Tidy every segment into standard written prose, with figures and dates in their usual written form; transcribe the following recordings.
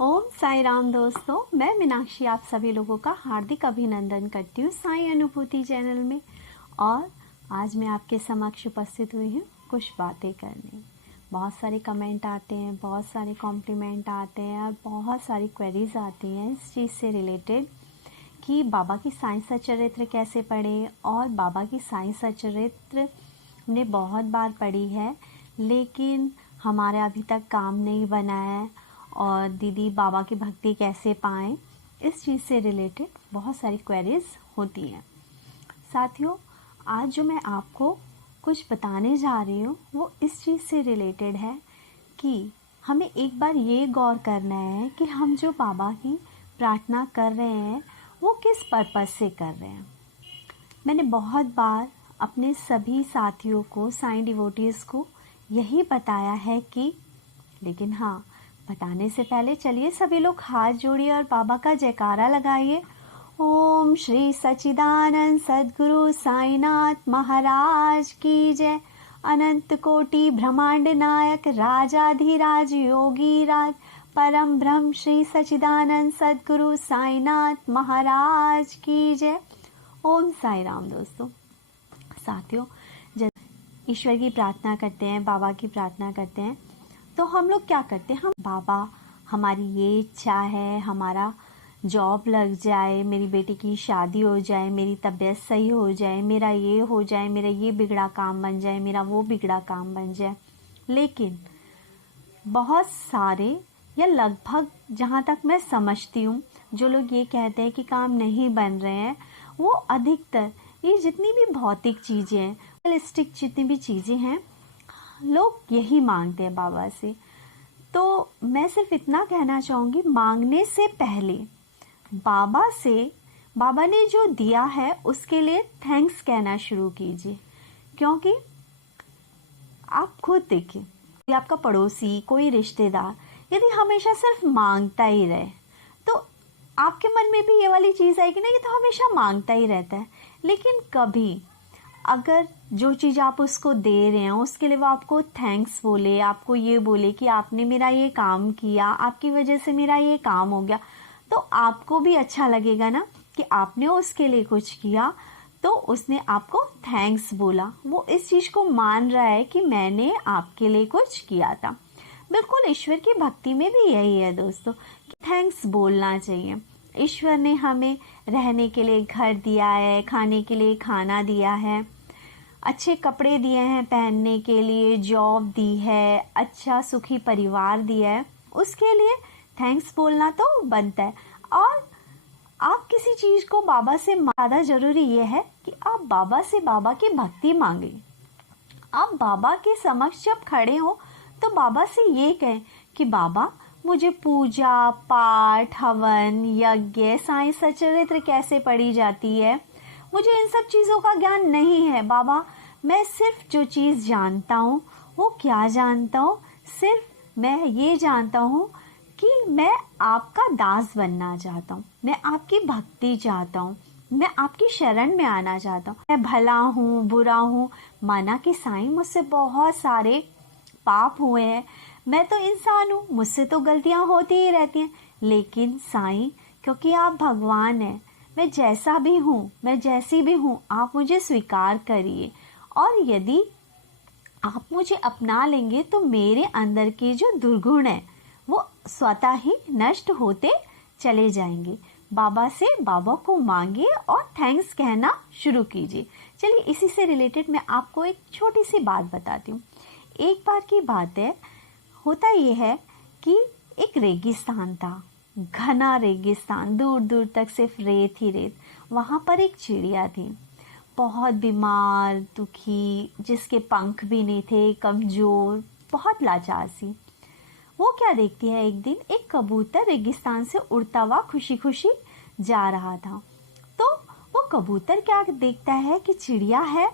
ओम साई राम दोस्तों, मैं मीनाक्षी आप सभी लोगों का हार्दिक अभिनंदन करती हूँ साई अनुभूति चैनल में। और आज मैं आपके समक्ष उपस्थित हुई हूँ कुछ बातें करने। बहुत सारे कमेंट आते हैं, बहुत सारे कॉम्प्लीमेंट आते हैं और बहुत सारी क्वेरीज आती हैं इस चीज़ से रिलेटेड कि बाबा की साई सचरित्र कैसे पढ़े। और बाबा की साई सचरित्र ने बहुत बार पढ़ी है लेकिन हमारे अभी तक काम नहीं बना है। और दीदी बाबा की भक्ति कैसे पाएं, इस चीज़ से रिलेटेड बहुत सारी क्वेरीज होती हैं। साथियों, आज जो मैं आपको कुछ बताने जा रही हूँ वो इस चीज़ से रिलेटेड है कि हमें एक बार ये गौर करना है कि हम जो बाबा की प्रार्थना कर रहे हैं वो किस पर्पज़ से कर रहे हैं। मैंने बहुत बार अपने सभी साथियों को, साईं डिवोटीज़ को यही बताया है कि, लेकिन हाँ, बताने से पहले चलिए सभी लोग हाथ जोड़िए और बाबा का जयकारा लगाइए। ओम श्री सच्चिदानंद सद्गुरु साईनाथ महाराज की जय। अनंत कोटि ब्रह्मांड नायक राजाधिराज योगी राज परम ब्रह्म श्री सच्चिदानंद सद्गुरु साईनाथ महाराज की जय। ओम साई राम दोस्तों। साथियों, जब ईश्वर की प्रार्थना करते हैं, बाबा की प्रार्थना करते हैं, तो हम लोग क्या करते हैं, हम बाबा हमारी ये इच्छा है, हमारा जॉब लग जाए, मेरी बेटी की शादी हो जाए, मेरी तबीयत सही हो जाए, मेरा ये हो जाए, मेरा ये बिगड़ा काम बन जाए, मेरा वो बिगड़ा काम बन जाए। लेकिन बहुत सारे या लगभग जहाँ तक मैं समझती हूँ जो लोग ये कहते हैं कि काम नहीं बन रहे हैं, वो अधिकतर ये जितनी भी भौतिक चीज़ें हैं, रियलिस्टिक जितनी भी चीज़ें हैं, लोग यही मांगते हैं बाबा से। तो मैं सिर्फ इतना कहना चाहूँगी, मांगने से पहले बाबा से, बाबा ने जो दिया है उसके लिए थैंक्स कहना शुरू कीजिए। क्योंकि आप खुद देखिए, आपका पड़ोसी, कोई रिश्तेदार यदि हमेशा सिर्फ मांगता ही रहे तो आपके मन में भी ये वाली चीज़ आएगी ना, ये तो हमेशा मांगता ही रहता है। लेकिन कभी अगर जो चीज़ आप उसको दे रहे हैं उसके लिए वो आपको थैंक्स बोले, आपको ये बोले कि आपने मेरा ये काम किया, आपकी वजह से मेरा ये काम हो गया, तो आपको भी अच्छा लगेगा ना कि आपने उसके लिए कुछ किया तो उसने आपको थैंक्स बोला। वो इस चीज़ को मान रहा है कि मैंने आपके लिए कुछ किया था। बिल्कुल ईश्वर की भक्ति में भी यही है दोस्तों कि थैंक्स बोलना चाहिए। ईश्वर ने हमें रहने के लिए घर दिया है, खाने के लिए खाना दिया है, अच्छे कपड़े दिए हैं पहनने के लिए, जॉब दी है, अच्छा सुखी परिवार दिया है, उसके लिए थैंक्स बोलना तो बनता है। और आप किसी चीज़ को बाबा से ज़्यादा ज़रूरी ये है कि आप बाबा से बाबा की भक्ति मांगे। आप बाबा के समक्ष जब खड़े हो तो बाबा से ये कहें कि बाबा मुझे पूजा पाठ, हवन, यज्ञ, साईं सचरित्र कैसे पढ़ी जाती है, मुझे इन सब चीज़ों का ज्ञान नहीं है बाबा। मैं सिर्फ जो चीज़ जानता हूँ वो क्या जानता हूँ, सिर्फ मैं ये जानता हूँ कि मैं आपका दास बनना चाहता हूँ, मैं आपकी भक्ति चाहता हूँ, मैं आपकी शरण में आना चाहता हूँ। मैं भला हूँ, बुरा हूँ, माना कि साईं मुझसे बहुत सारे पाप हुए हैं, मैं तो इंसान हूँ, मुझसे तो गलतियाँ होती ही रहती हैं, लेकिन साईं क्योंकि आप भगवान हैं, मैं जैसा भी हूँ, मैं जैसी भी हूँ, आप मुझे स्वीकार करिए। और यदि आप मुझे अपना लेंगे तो मेरे अंदर के जो दुर्गुण हैं वो स्वतः ही नष्ट होते चले जाएंगे। बाबा से बाबा को मांगिए और थैंक्स कहना शुरू कीजिए। चलिए, इसी से रिलेटेड मैं आपको एक छोटी सी बात बताती हूँ। एक बार की बात है, होता ये है कि एक रेगिस्तान था, घना रेगिस्तान, दूर दूर तक सिर्फ रेत ही रेत। वहाँ पर एक चिड़िया थी, बहुत बीमार, दुखी, जिसके पंख भी नहीं थे, कमज़ोर, बहुत लाचार सी। वो क्या देखती है, एक दिन एक कबूतर रेगिस्तान से उड़ता हुआ खुशी खुशी जा रहा था। तो वो कबूतर क्या देखता है कि चिड़िया है,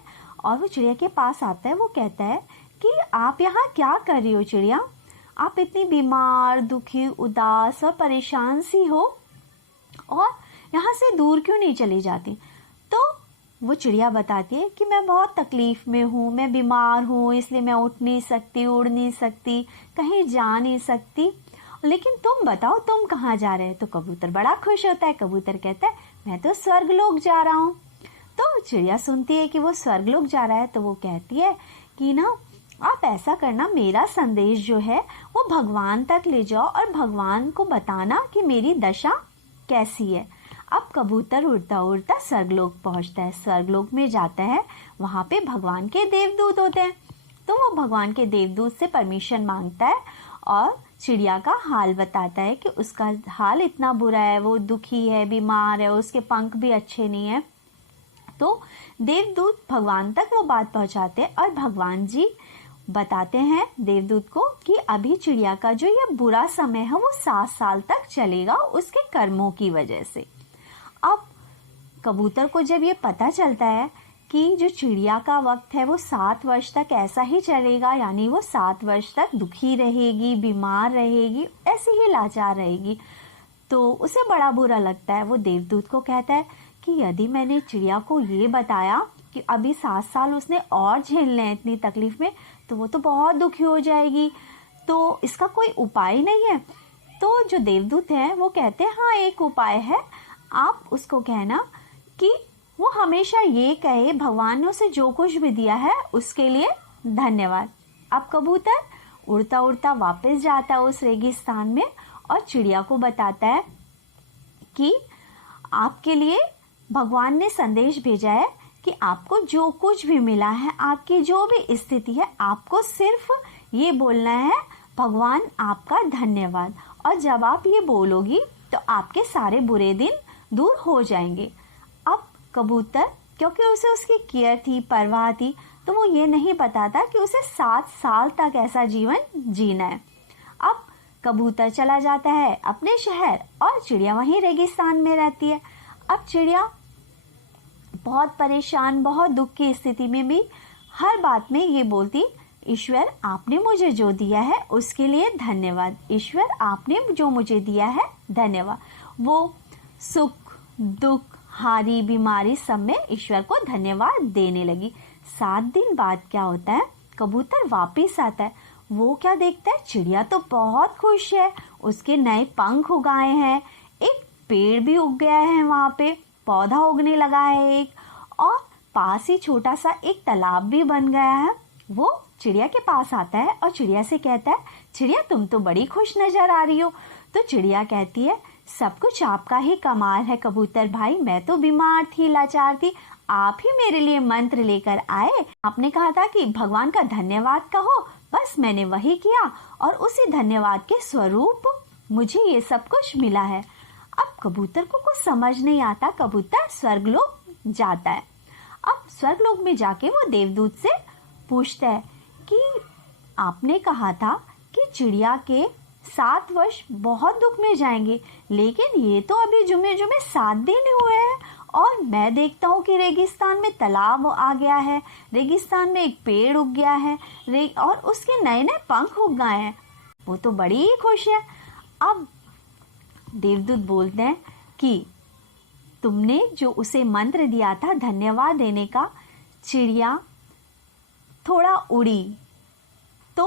और वो चिड़िया के पास आता है। वो कहता है कि आप यहाँ क्या कर रही हो चिड़िया, आप इतनी बीमार, दुखी, उदास और परेशान सी हो, और यहाँ से दूर क्यों नहीं चली जाती। तो वो चिड़िया बताती है कि मैं बहुत तकलीफ़ में हूँ, मैं बीमार हूँ, इसलिए मैं उठ नहीं सकती, उड़ नहीं सकती, कहीं जा नहीं सकती, लेकिन तुम बताओ तुम कहाँ जा रहे हो? तो कबूतर बड़ा खुश होता है। कबूतर कहता है मैं तो स्वर्गलोक जा रहा हूँ। तो चिड़िया सुनती है कि वो स्वर्गलोक जा रहा है, तो वो कहती है कि ना आप ऐसा करना, मेरा संदेश जो है वो भगवान तक ले जाओ और भगवान को बताना कि मेरी दशा कैसी है। अब कबूतर उड़ता उड़ता स्वर्गलोक पहुंचता है। स्वर्गलोक में जाता है, वहां पे भगवान के देवदूत होते हैं। तो वो भगवान के देवदूत से परमिशन मांगता है और चिड़िया का हाल बताता है कि उसका हाल इतना बुरा है, वो दुखी है, बीमार है, उसके पंख भी अच्छे नहीं है। तो देवदूत भगवान तक वो बात पहुंचाते हैं और भगवान जी बताते हैं देवदूत को कि अभी चिड़िया का जो ये बुरा समय है वो 7 साल तक चलेगा उसके कर्मों की वजह से। अब कबूतर को जब ये पता चलता है कि जो चिड़िया का वक्त है वो 7 वर्ष तक ऐसा ही चलेगा, यानी वो 7 वर्ष तक दुखी रहेगी, बीमार रहेगी, ऐसे ही लाचार रहेगी, तो उसे बड़ा बुरा लगता है। वो देवदूत को कहता है कि यदि मैंने चिड़िया को ये बताया कि अभी 7 साल उसने और झेलने हैं इतनी तकलीफ में, तो वो तो बहुत दुखी हो जाएगी, तो इसका कोई उपाय नहीं है। तो जो देवदूत हैं वो कहते हैं हाँ एक उपाय है, आप उसको कहना कि वो हमेशा ये कहे भगवान ने उसे जो कुछ भी दिया है उसके लिए धन्यवाद। अब कबूतर उड़ता उड़ता वापस जाता है उस रेगिस्तान में और चिड़िया को बताता है कि आपके लिए भगवान ने संदेश भेजा है कि आपको जो कुछ भी मिला है, आपकी जो भी स्थिति है, आपको सिर्फ ये बोलना है भगवान आपका धन्यवाद, और जब आप ये बोलोगी तो आपके सारे बुरे दिन दूर हो जाएंगे। अब कबूतर, क्योंकि उसे उसकी केयर थी, परवाह थी, तो वो ये नहीं पता था कि उसे 7 साल तक ऐसा जीवन जीना है। अब कबूतर चला जाता है अपने शहर और चिड़िया वहीं रेगिस्तान में रहती है। अब चिड़िया बहुत परेशान, बहुत दुख की स्थिति में भी हर बात में ये बोलती, ईश्वर आपने मुझे जो दिया है उसके लिए धन्यवाद, ईश्वर आपने जो मुझे दिया है धन्यवाद। वो सुख दुख, हारी बीमारी सब में ईश्वर को धन्यवाद देने लगी। 7 दिन बाद क्या होता है, कबूतर वापिस आता है। वो क्या देखता है, चिड़िया तो बहुत खुश है, उसके नए पंख उगाए हैं, एक पेड़ भी उग गया है, वहाँ पे पौधा उगने लगा है एक, और पास ही छोटा सा एक तालाब भी बन गया है। वो चिड़िया के पास आता है और चिड़िया से कहता है, चिड़िया तुम तो बड़ी खुश नजर आ रही हो। तो चिड़िया कहती है, सब कुछ आपका ही कमाल है कबूतर भाई, मैं तो बीमार थी, लाचार थी, आप ही मेरे लिए मंत्र लेकर आए, आपने कहा था कि भगवान का धन्यवाद कहो, बस मैंने वही किया और उसी धन्यवाद के स्वरूप मुझे ये सब कुछ मिला है। अब कबूतर को कुछ समझ नहीं आता, कबूतर स्वर्गलोक जाता है। अब स्वर्गलोक में जाके वो देवदूत से पूछता है कि आपने कहा था कि चिड़िया के 7 वर्ष बहुत दुख में जाएंगे, लेकिन ये तो अभी जुमे जुमे 7 दिन हुए हैं और मैं देखता हूँ कि रेगिस्तान में तालाब आ गया है, रेगिस्तान में एक पेड़ उग गया है और उसके नए नए पंख उग गए हैं, वो तो बड़ी ही खुश है। अब देवदूत बोलते हैं कि तुमने जो उसे मंत्र दिया था धन्यवाद देने का, चिड़िया थोड़ा उड़ी तो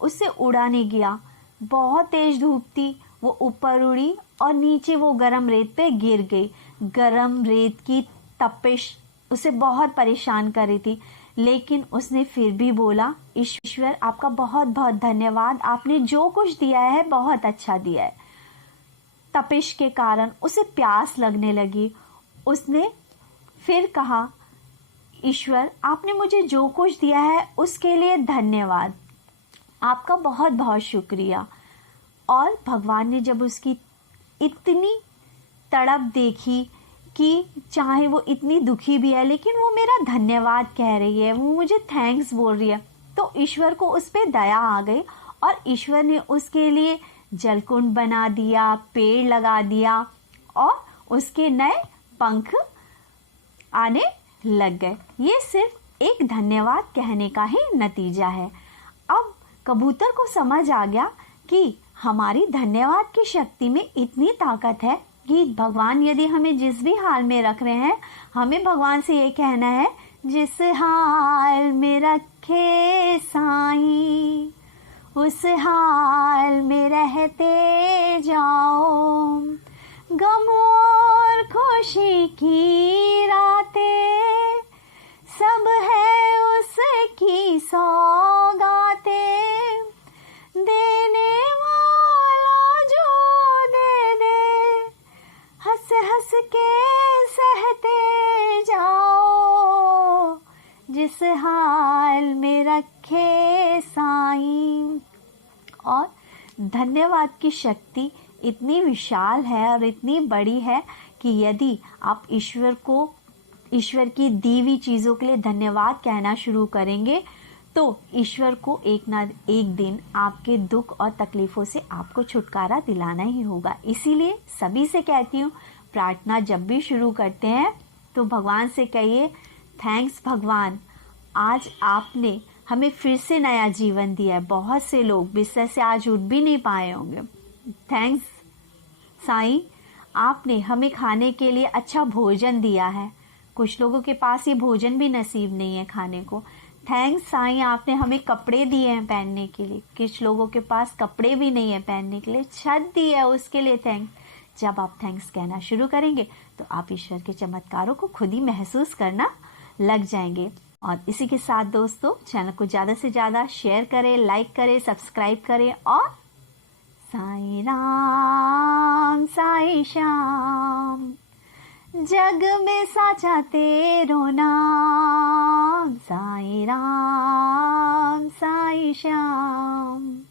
उससे उड़ा नहीं गया, बहुत तेज धूप थी, वो ऊपर उड़ी और नीचे वो गरम रेत पे गिर गई। गरम रेत की तपिश उसे बहुत परेशान कर रही थी, लेकिन उसने फिर भी बोला, ईश्वर आपका बहुत बहुत धन्यवाद, आपने जो कुछ दिया है बहुत अच्छा दिया है। तपिश के कारण उसे प्यास लगने लगी। उसने फिर कहा, ईश्वर आपने मुझे जो कुछ दिया है उसके लिए धन्यवाद, आपका बहुत बहुत शुक्रिया। और भगवान ने जब उसकी इतनी तड़प देखी कि चाहे वो इतनी दुखी भी है लेकिन वो मेरा धन्यवाद कह रही है, वो मुझे थैंक्स बोल रही है, तो ईश्वर को उस पर दया आ गई और ईश्वर ने उसके लिए जलकुंड बना दिया, पेड़ लगा दिया और उसके नए पंख आने लग गए। ये सिर्फ एक धन्यवाद कहने का ही नतीजा है। अब कबूतर को समझ आ गया कि हमारी धन्यवाद की शक्ति में इतनी ताकत है कि भगवान यदि हमें जिस भी हाल में रख रहे हैं, हमें भगवान से ये कहना है, जिस हाल में रखे साईं उस हाल में रहते जाओ। गम और खुशी की रातें सब है उसकी सौगातें। देने वाला जो दे दे, हंस हंस के सहते जाओ। जिस हाल में रखे साईं। और धन्यवाद की शक्ति इतनी विशाल है और इतनी बड़ी है कि यदि आप ईश्वर की दी हुई चीज़ों के लिए धन्यवाद कहना शुरू करेंगे तो ईश्वर को एक ना एक दिन आपके दुख और तकलीफ़ों से आपको छुटकारा दिलाना ही होगा। इसीलिए सभी से कहती हूँ, प्रार्थना जब भी शुरू करते हैं तो भगवान से कहिए, थैंक्स भगवान, आज आपने हमें फिर से नया जीवन दिया है। बहुत से लोग बिस्तर से आज उठ भी नहीं पाए होंगे। थैंक्स साईं, आपने हमें खाने के लिए अच्छा भोजन दिया है। कुछ लोगों के पास ये भोजन भी नसीब नहीं है खाने को। थैंक्स साईं, आपने हमें कपड़े दिए हैं पहनने के लिए। कुछ लोगों के पास कपड़े भी नहीं है पहनने के लिए। छत दी है, उसके लिए थैंक्स। जब आप थैंक्स कहना शुरू करेंगे तो आप ईश्वर के चमत्कारों को खुद ही महसूस करना लग जाएंगे। और इसी के साथ दोस्तों, चैनल को ज़्यादा से ज़्यादा शेयर करें, लाइक करें, सब्सक्राइब करें। और साईं राम साईं श्याम, जग में साचा तेरो नाम। साईं राम साईं श्याम।